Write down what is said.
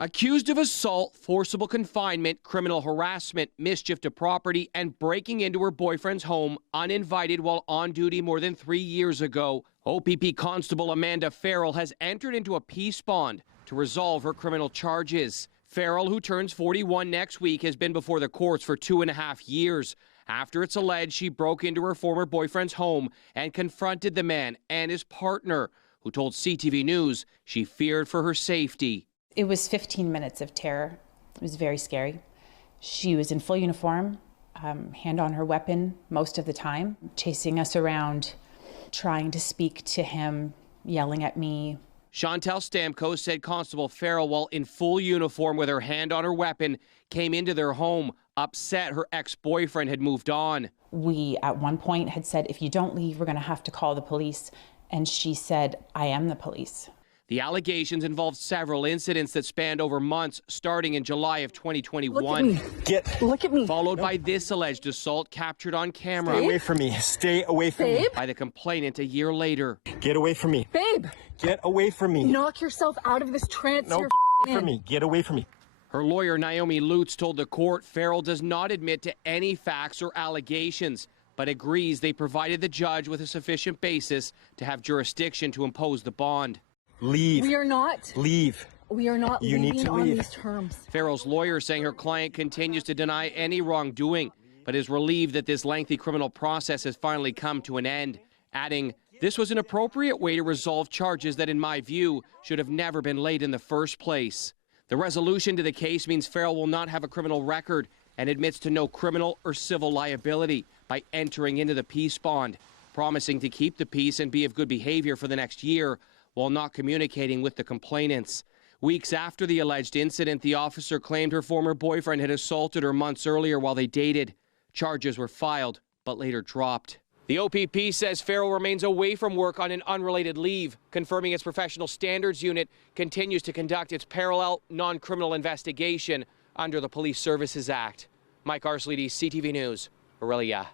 Accused of assault, forcible confinement, criminal harassment, mischief to property, and breaking into her boyfriend's home uninvited while on duty more than 3 years ago, OPP Constable Amanda Farrell has entered into a peace bond to resolve her criminal charges. Farrell, who turns 41 next week, has been before the courts for 2.5 years after it's alleged she broke into her former boyfriend's home and confronted the man and his partner, who told CTV News she feared for her safety. It was 15 minutes of terror. It was very scary. She was in full uniform, hand on her weapon most of the time, chasing us around, trying to speak to him, yelling at me. Chantel Stamkos said Constable Farrell, while in full uniform with her hand on her weapon, came into their home, upset her ex-boyfriend had moved on. We, at one point, had said, if you don't leave, we're going to have to call the police. And she said, I am the police. The allegations involved several incidents that spanned over months, starting in July of 2021. Look at me. Followed by this alleged assault captured on camera. Stay away from me. Stay away from me. By the complainant a year later. Get away from me. Babe. Get away from me. Knock yourself out of this trance. No, from me. Get away from me. Her lawyer, Naomi Lutz, told the court Farrell does not admit to any facts or allegations, but agrees they provided the judge with a sufficient basis to have jurisdiction to impose the bond. Leave. We are not. Leave. We are not You leaving need to on leave. these terms. Farrell's lawyer saying her client continues to deny any wrongdoing, but is relieved that this lengthy criminal process has finally come to an end, adding, this was an appropriate way to resolve charges that, in my view, should have never been laid in the first place. The resolution to the case means Farrell will not have a criminal record and admits to no criminal or civil liability by entering into the peace bond, promising to keep the peace and be of good behavior for the next year while not communicating with the complainants. Weeks after the alleged incident, the officer claimed her former boyfriend had assaulted her months earlier while they dated. Charges were filed, but later dropped. The OPP says Farrell remains away from work on an unrelated leave, confirming its professional standards unit continues to conduct its parallel non-criminal investigation under the Police Services Act. Mike Arsleedy, CTV News, Aurelia.